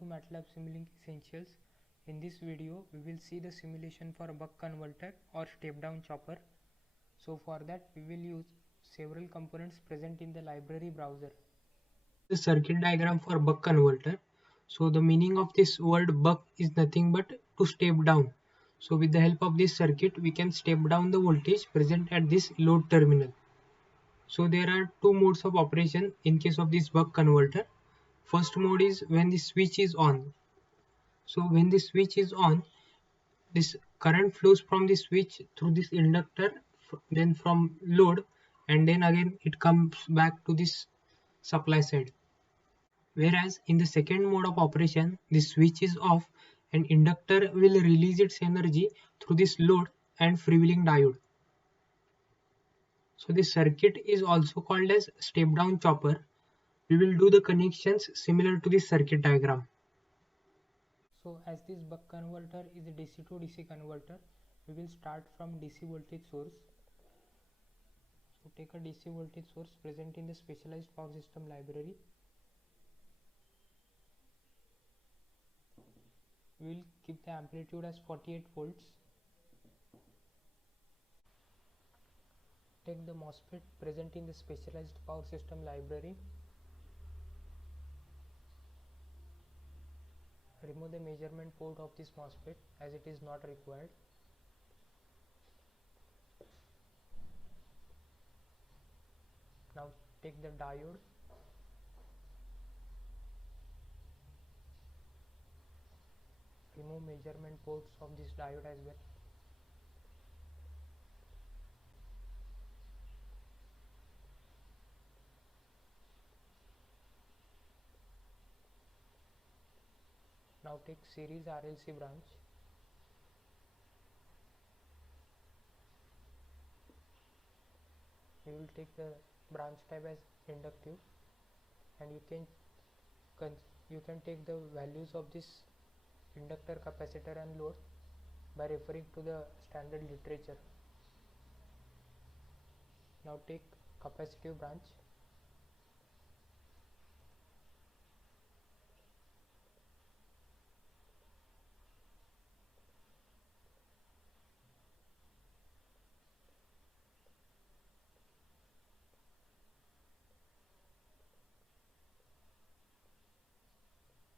Welcome to MATLAB Simulink Essentials. In this video we will see the simulation for buck converter or step down chopper. So for that we will use several components present in the library browser. The circuit diagram for buck converter. So the meaning of this word buck is nothing but to step down. So with the help of this circuit we can step down the voltage present at this load terminal. So there are two modes of operation in case of this buck converter. First mode is when the switch is on. So when the switch is on, this current flows from the switch through this inductor, then from load, and then again it comes back to this supply side. Whereas in the second mode of operation, the switch is off and inductor will release its energy through this load and freewheeling diode. So this circuit is also called as step down chopper. We will do the connections similar to this circuit diagram. So as this buck converter is a DC to DC converter, we will start from DC voltage source. So take a DC voltage source present in the specialized power system library. We will keep the amplitude as 48 volts. Take the MOSFET present in the specialized power system library. Remove the measurement port of this MOSFET as it is not required. Now take the diode. Remove measurement ports of this diode as well. Now take series RLC branch. We will take the branch type as inductive, and you can take the values of this inductor, capacitor and load by referring to the standard literature. Now take capacitive branch.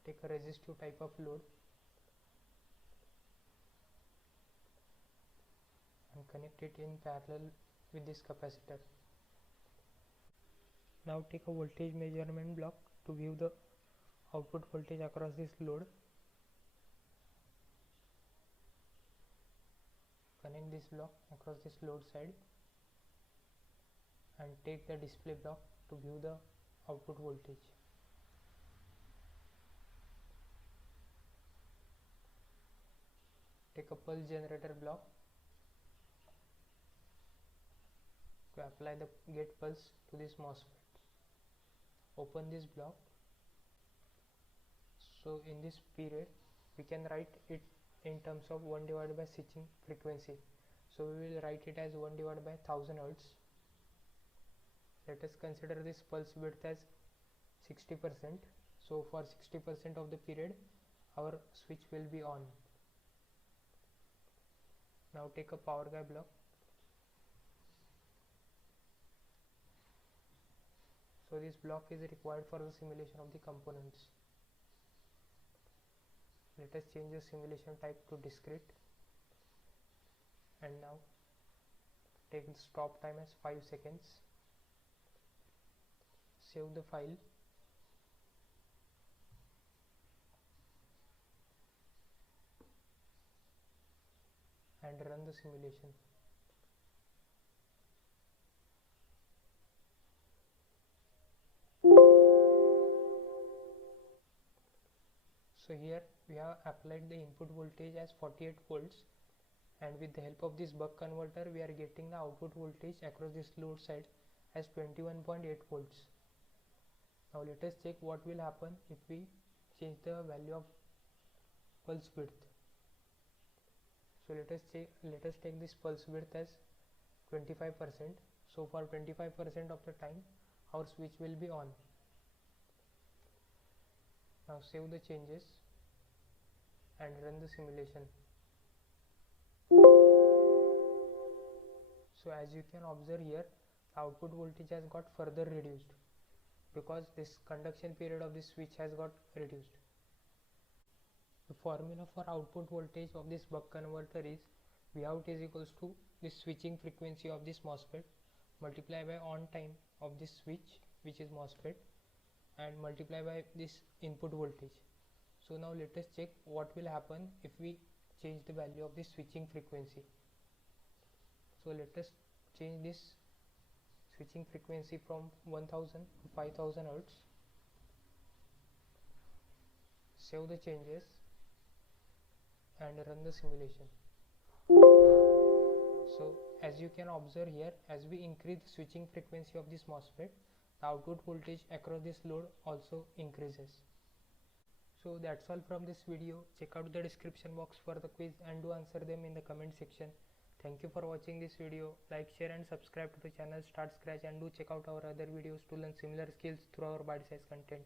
Take a resistive type of load and connect it in parallel with this capacitor. Now take a voltage measurement block to view the output voltage across this load. Connect this block across this load side and take the display block to view the output voltage. Take a pulse generator block to apply the gate pulse to this MOSFET. Open this block. So in this period we can write it in terms of 1 divided by switching frequency. So we will write it as 1 divided by 1000 Hz. Let us consider this pulse width as 60%. So for 60% of the period our switch will be on. Now take a power guide block. So this block is required for the simulation of the components. Let us change the simulation type to discrete, and now take the stop time as 5 seconds. Save the file. And run the simulation. So here we have applied the input voltage as 48 volts, and with the help of this buck converter we are getting the output voltage across this load side as 21.8 volts. Now let us check what will happen if we change the value of pulse width. So let us take this pulse width as 25%. So for 25% of the time our switch will be on. Now save the changes and run the simulation. So as you can observe here, the output voltage has got further reduced because this conduction period of this switch has got reduced. The formula for output voltage of this buck converter is Vout is equals to this switching frequency of this MOSFET multiply by on time of this switch, which is MOSFET, and multiply by this input voltage. So now let us check what will happen if we change the value of this switching frequency. So let us change this switching frequency from 1000 to 5000 Hz. Save the changes and run the simulation. So as you can observe here, as we increase the switching frequency of this MOSFET, the output voltage across this load also increases. So that's all from this video. Check out the description box for the quiz and do answer them in the comment section. Thank you for watching this video. Like, share and subscribe to the channel Start Scratch, and do check out our other videos to learn similar skills through our bite-sized content.